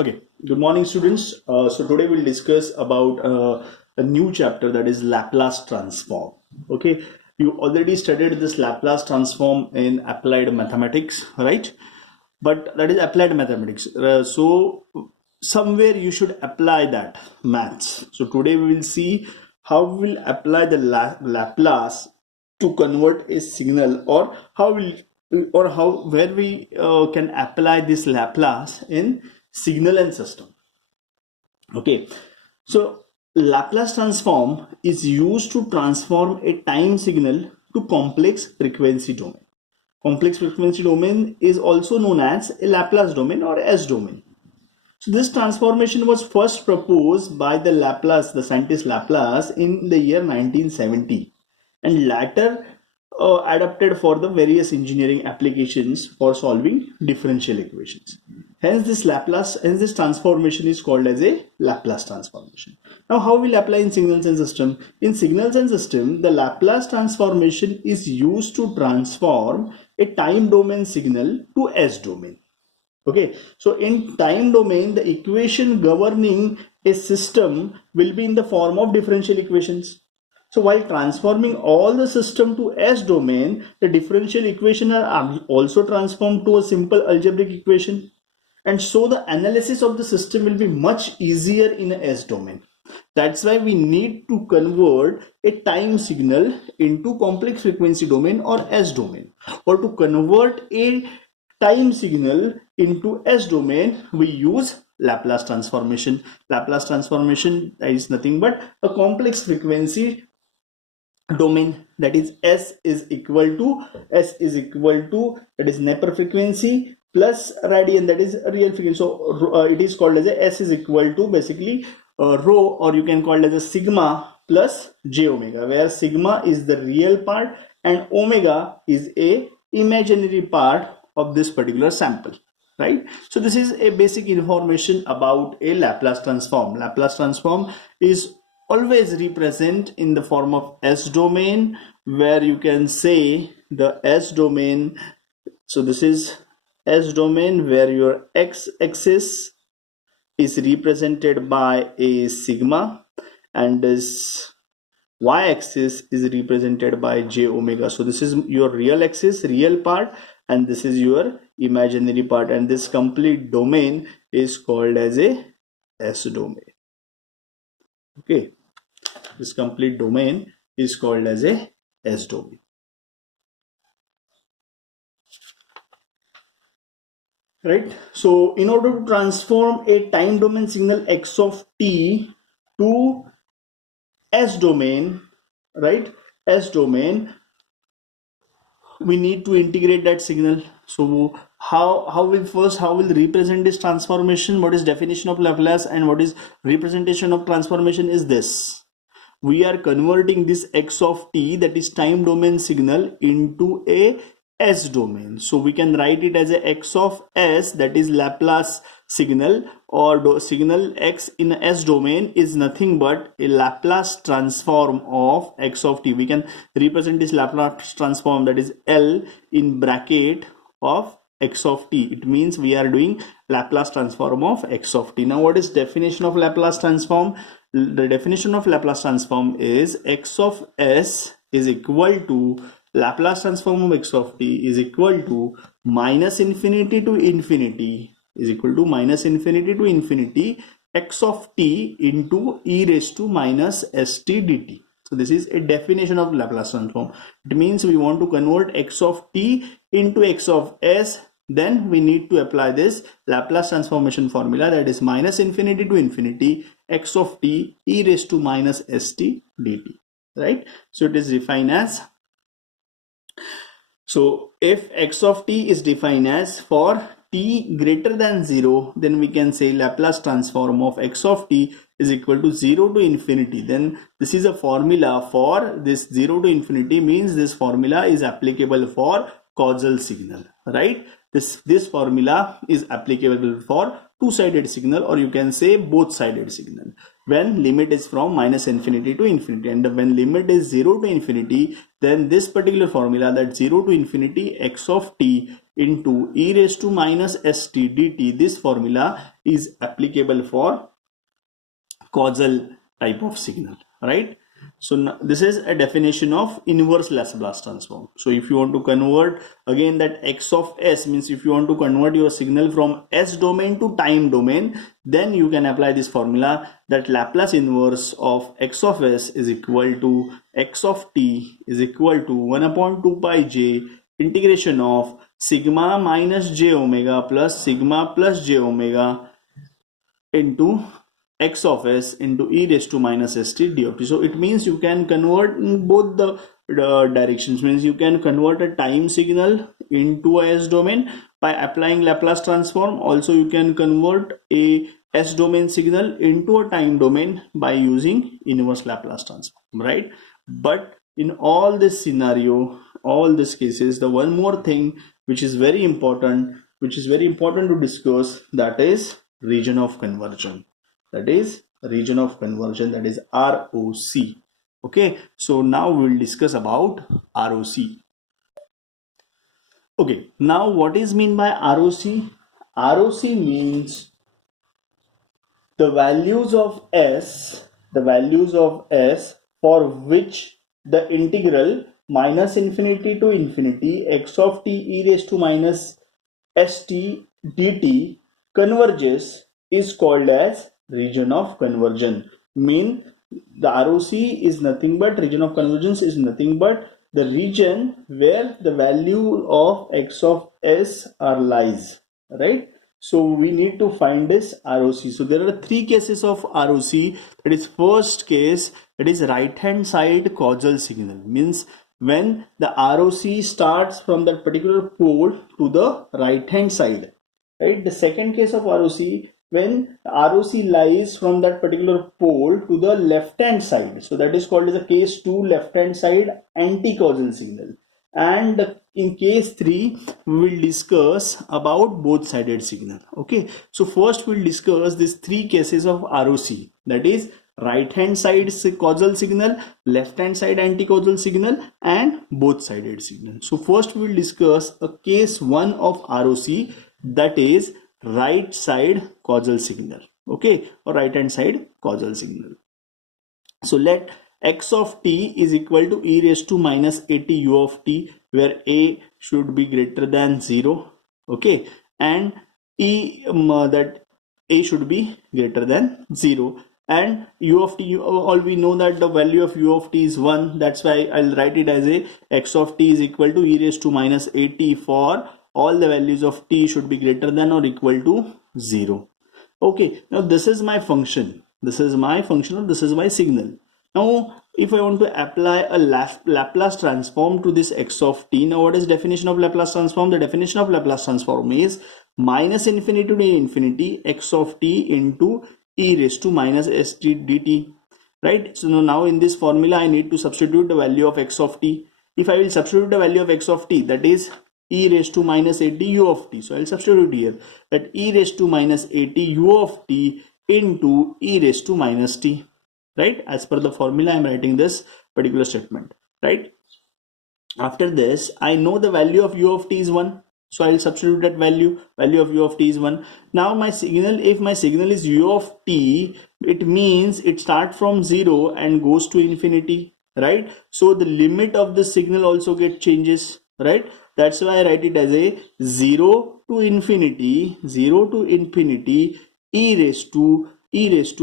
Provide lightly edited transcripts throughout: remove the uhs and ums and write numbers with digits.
Okay, good morning, students. So today we'll discuss about a new chapter, that is Laplace transform. Okay, you already studied this Laplace transform in applied mathematics, right? But that is applied mathematics. So somewhere you should apply that maths. So today we will see how we will apply the Laplace to convert a signal, or how where we can apply this Laplace in signal and system. Okay, so Laplace transform is used to transform a time signal to complex frequency domain. Complex frequency domain is also known as a Laplace domain or S domain. So this transformation was first proposed by the scientist Laplace in the year 1970, and later adapted for the various engineering applications for solving differential equations. Hence this transformation is called as a Laplace transformation. Now, how will apply in signals and system? In signals and system, the Laplace transformation is used to transform a time domain signal to S domain. Okay, so in time domain, the equation governing a system will be in the form of differential equations. So while transforming all the system to S domain, the differential equation are also transformed to a simple algebraic equation. And so the analysis of the system will be much easier in a S domain. That's why we need to convert a time signal into complex frequency domain or S domain. Or to convert a time signal into S domain, we use Laplace transformation. Laplace transformation is nothing but a complex frequency domain, that is S is equal to that is Neper frequency plus radian, that is real frequency. So it is called as a S is equal to basically rho, or you can call it as a sigma plus j omega, where sigma is the real part and omega is a imaginary part of this particular sample, right? So this is a basic information about a Laplace transform. Laplace transform is always represent in the form of S domain, where you can say the S domain. So this is S domain, where your x-axis is represented by a sigma and this y-axis is represented by j omega. So this is your real axis, real part, and this is your imaginary part, and this complete domain is called as a S domain. Okay, this complete domain is called as a S domain. Right, so in order to transform a time domain signal x of t to S domain, right, S domain, we need to integrate that signal. So how will represent this transformation? What is definition of Laplace and what is representation of transformation is this. We are converting this x of t, that is time domain signal, into a S domain. So we can write it as a x of S, that is Laplace signal, or signal x in S domain is nothing but a Laplace transform of x of t. We can represent this Laplace transform, that is L in bracket of x of t. It means we are doing Laplace transform of x of t. Now what is definition of Laplace transform? The definition of Laplace transform is x of S is equal to Laplace transform of x of t is equal to minus infinity to infinity is equal to minus infinity to infinity x of t into e raised to minus st dt. So this is a definition of Laplace transform. It means we want to convert x of t into x of S, then we need to apply this Laplace transformation formula, that is minus infinity to infinity x of t e raised to minus st dt, right? So it is defined as, so if x of t is defined as for t greater than 0, then we can say Laplace transform of x of t is equal to 0 to infinity. Then this is a formula for this 0 to infinity, means this formula is applicable for causal signal, right? This formula is applicable for two-sided signal, or you can say both-sided signal, when limit is from minus infinity to infinity, and when limit is 0 to infinity, then this particular formula, that 0 to infinity x of t into e raised to minus st dt. This formula is applicable for causal type of signal, right? So now this is a definition of inverse Laplace transform. So if you want to convert again that x of s, means if you want to convert your signal from s domain to time domain, then you can apply this formula that Laplace inverse of x of s is equal to x of t is equal to 1 upon 2 pi j integration of sigma minus j omega plus sigma plus j omega into x of s into e raised to minus st d of t. So it means you can convert in both the directions, means you can convert a time signal into a s domain by applying Laplace transform. Also you can convert a s domain signal into a time domain by using inverse Laplace transform, right? But in all this scenario, all these cases, the one more thing which is very important, to discuss, that is region of conversion. That is ROC. Okay, so now we will discuss about ROC. Okay, now what is mean by ROC? ROC means the values of s for which the integral minus infinity to infinity x of t e raised to minus st dt converges is called as region of conversion. Mean the ROC is nothing but, region of convergence is nothing but the region where the value of x of s are lies, right? So we need to find this ROC. So there are three cases of ROC. That is, first case, that is right hand side causal signal, means when the ROC starts from that particular pole to the right hand side, right? The second case of ROC, when ROC lies from that particular pole to the left hand side, so that is called as a case 2 left hand side anti-causal signal. And in case 3 we will discuss about both sided signal. Okay, so first we will discuss these three cases of ROC, that is right hand side causal signal, left hand side anti-causal signal, and both sided signal. So first we will discuss a case 1 of ROC, that is right side causal signal, okay, or right hand side causal signal. So let x of t is equal to e raised to minus at u of t, where a should be greater than 0, okay, and that a should be greater than 0, and u of t, all we know that the value of u of t is 1. That's why I'll write it as a x of t is equal to e raised to minus at for all the values of t should be greater than or equal to 0. Okay, now this is my function, or this is my signal. Now if I want to apply a Laplace transform to this x of t, now what is definition of Laplace transform? The definition of Laplace transform is minus infinity to infinity x of t into e raised to minus st dt, right? So now in this formula I need to substitute the value of x of t. If I will substitute the value of x of t, that is e raised to minus at u of t, so I'll substitute here that e raised to minus at u of t into e raised to minus t, right? As per the formula I'm writing this particular statement, right? After this I know the value of u of t is 1, so I'll substitute that value of u of t is 1. Now my signal, if my signal is u of t, it means it starts from 0 and goes to infinity, right? So the limit of the signal also get changes, right? That's why I write it as a 0 to infinity e raised to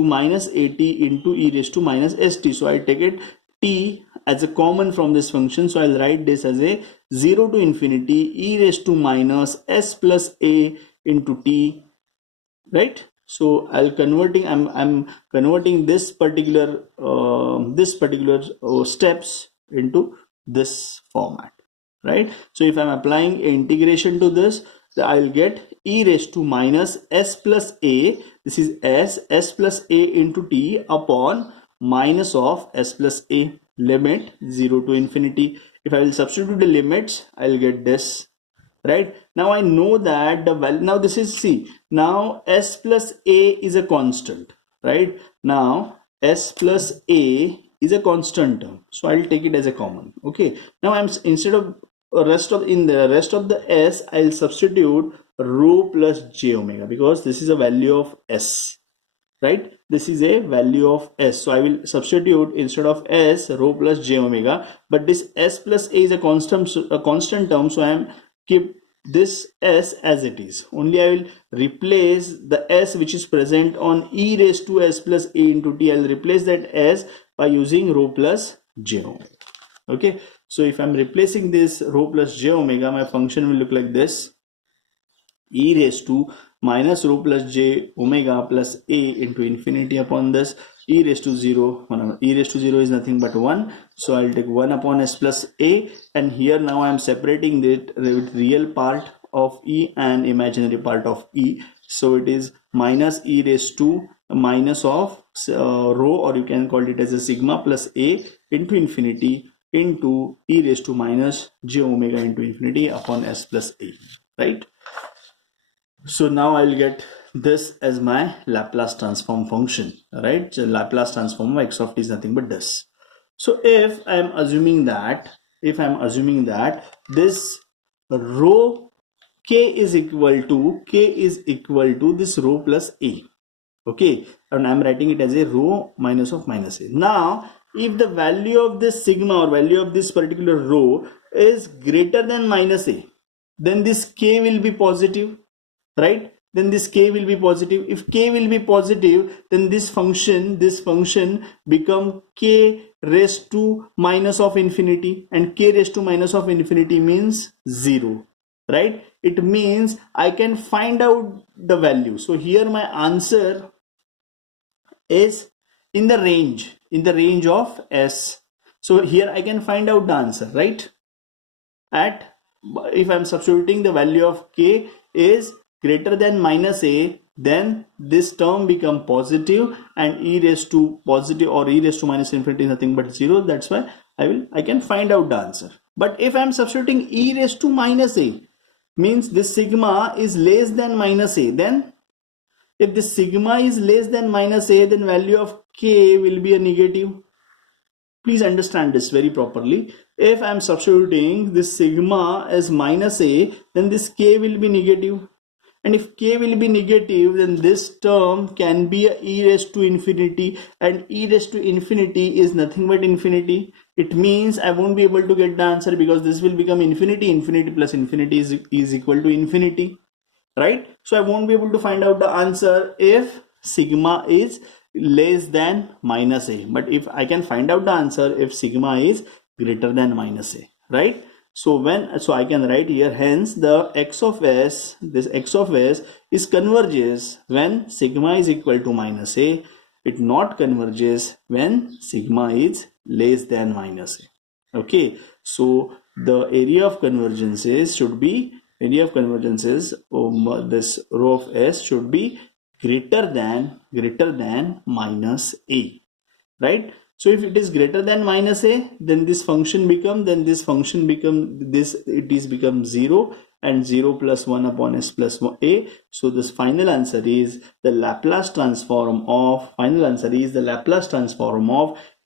minus at into e raised to minus st. So I take it t as a common from this function, so I'll write this as a 0 to infinity e raised to minus s plus a into t, right? So I'm converting this particular steps into this format, right? So if I'm applying integration to this, I'll get e raised to minus s plus a, this is s plus a into t upon minus of s plus a, limit 0 to infinity. If I will substitute the limits, I'll get this, right? Now I know that the value, now this is, see, now s plus a is a constant, right? Now s plus a is a constant term, so I'll take it as a common. Okay, now I'm, instead of in the rest of the s, I'll substitute rho plus j omega, because this is a value of s, right? This is a value of s, so I will substitute instead of s rho plus j omega, but this s plus a is a constant term, so I am keep this s as it is. Only I will replace the s which is present on e raised to s plus a into t. I'll replace that s by using rho plus j omega. Okay, so if I'm replacing this rho plus j omega, my function will look like this: e raised to minus rho plus j omega plus a into infinity upon this e raised to 0. E raised to 0 is nothing but 1, so I'll take 1 upon s plus a, and here now I'm separating it with real part of e and imaginary part of e, so it is minus e raised to minus of rho, or you can call it as a sigma, plus a into infinity into e raised to minus j omega into infinity upon s plus a, right? So now I'll get this as my Laplace transform function, right? So Laplace transform of x of t is nothing but this. So if I'm assuming that this rho k is equal to this rho plus a, okay, and I'm writing it as a rho minus of minus a. Now if the value of this sigma, or value of this particular rho, is greater than minus a, then this k will be positive, right? Then this k will be positive. If k will be positive, then this function become k raised to minus of infinity, and k raised to minus of infinity means 0, right? It means I can find out the value. So here my answer is in the range of s. So here I can find out the answer, right? If I'm substituting the value of k is greater than minus a, then this term become positive, and e raised to positive or e raised to minus infinity is nothing but 0. That's why I can find out the answer. But if I'm substituting e raised to minus a, means this sigma is less than minus a, then if this sigma is less than minus a, then value of k will be a negative. Please understand this very properly. If I am substituting this sigma as minus a, then this k will be negative. And if k will be negative, then this term can be a e raised to infinity, and e raised to infinity is nothing but infinity. It means I won't be able to get the answer, because this will become infinity. Infinity plus infinity is equal to infinity, right? So I won't be able to find out the answer if sigma is less than minus a, but if I can find out the answer if sigma is greater than minus a, right? So I can write here, hence the x of s, this x of s is converges when sigma is equal to minus a. It not converges when sigma is less than minus a. Okay, so the area of convergences should be this rho of s should be greater than minus a, right? So if it is greater than minus a, then this function become 0, and 0 plus 1 upon s plus a. So this final answer is the Laplace transform of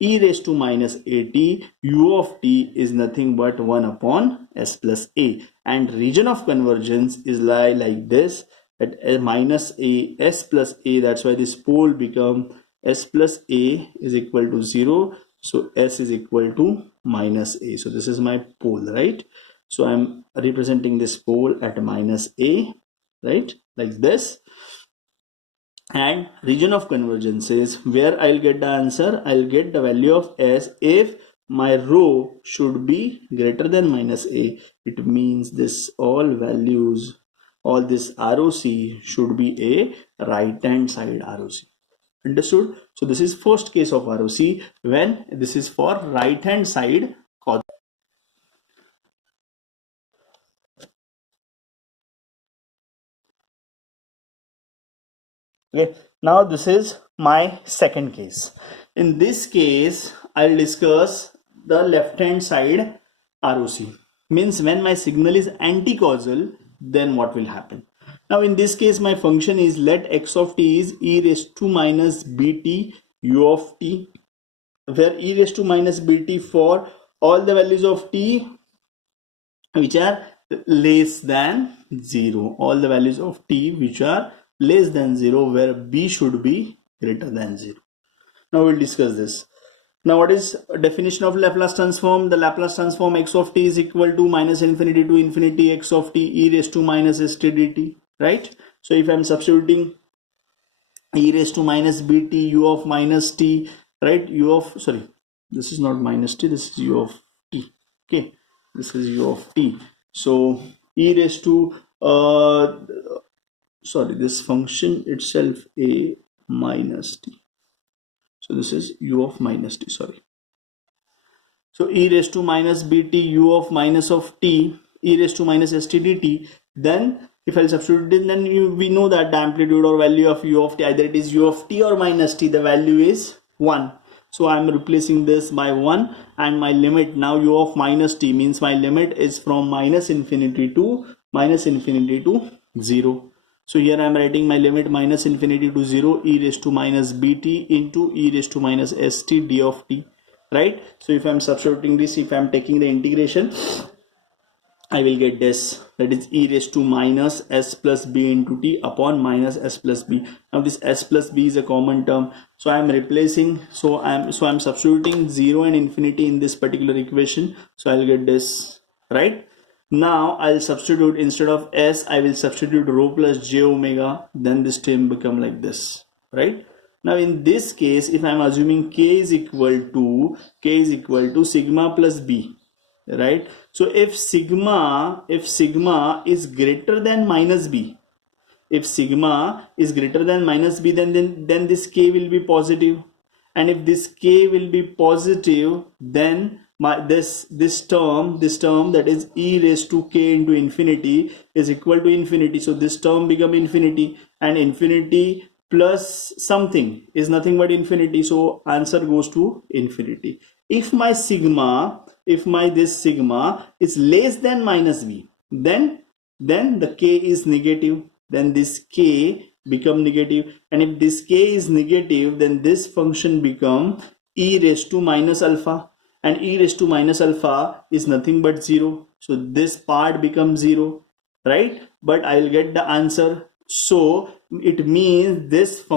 e raised to minus at u of t is nothing but 1 upon s plus a, and region of convergence is like this, at minus a s plus a. That's why this pole become s plus a is equal to 0, so s is equal to minus a. So this is my pole, right? So I'm representing this pole at minus a, right, like this. And region of convergence is where I'll get the answer. I'll get the value of s if my rho should be greater than minus a. It means this all this ROC should be a right hand side ROC. Understood? So this is first case of ROC, when this is for right hand side cos. Okay, now this is my second case. In this case, I'll discuss the left hand side ROC. Means when my signal is anti-causal, then what will happen? Now in this case, my function is let x of t is e raised to minus bt u of t, where e raised to minus bt for all the values of t which are less than 0. All the values of t which are less than 0, where b should be greater than 0. Now we'll discuss this. Now what is definition of Laplace transform? The Laplace transform x of t is equal to minus infinity to infinity x of t e raised to minus st dt, right? So if I'm substituting e raised to minus bt u of minus t, right? U of, sorry, this is not minus t, this is u of t. Okay, this is u of t. So e raised to sorry, this function itself a minus t. So this is u of minus t, sorry. So e raised to minus bt u of t e raised to minus st dt. Then if I'll substitute it, then we know that the amplitude or value of u of t, either it is u of t or minus t, the value is 1. So I'm replacing this by 1, and my limit now u of minus t means my limit is from minus infinity to 0. So here I am writing my limit minus infinity to 0 e raised to minus bt into e raised to minus st d of t, right? So if I am substituting this, if I am taking the integration, I will get this, that is e raised to minus s plus b into t upon minus s plus b. Now this s plus b is a common term, so I am replacing, so I'm substituting 0 and infinity in this particular equation, so I'll get this, right? Now I'll substitute, instead of s I will substitute rho plus j omega, then this term become like this, right? Now in this case, if I'm assuming k is equal to sigma plus b, right? So if sigma is greater than minus b, if sigma is greater than minus b, then this k will be positive, and if this k will be positive, then this term that is e raised to k into infinity is equal to infinity. So this term become infinity, and infinity plus something is nothing but infinity, so answer goes to infinity. If my sigma is less than minus b, then the k is negative, then this k become negative, and if this k is negative, then this function become e raised to minus alpha, and e raised to minus alpha is nothing but 0, so this part becomes 0, right? But I will get the answer. So it means this function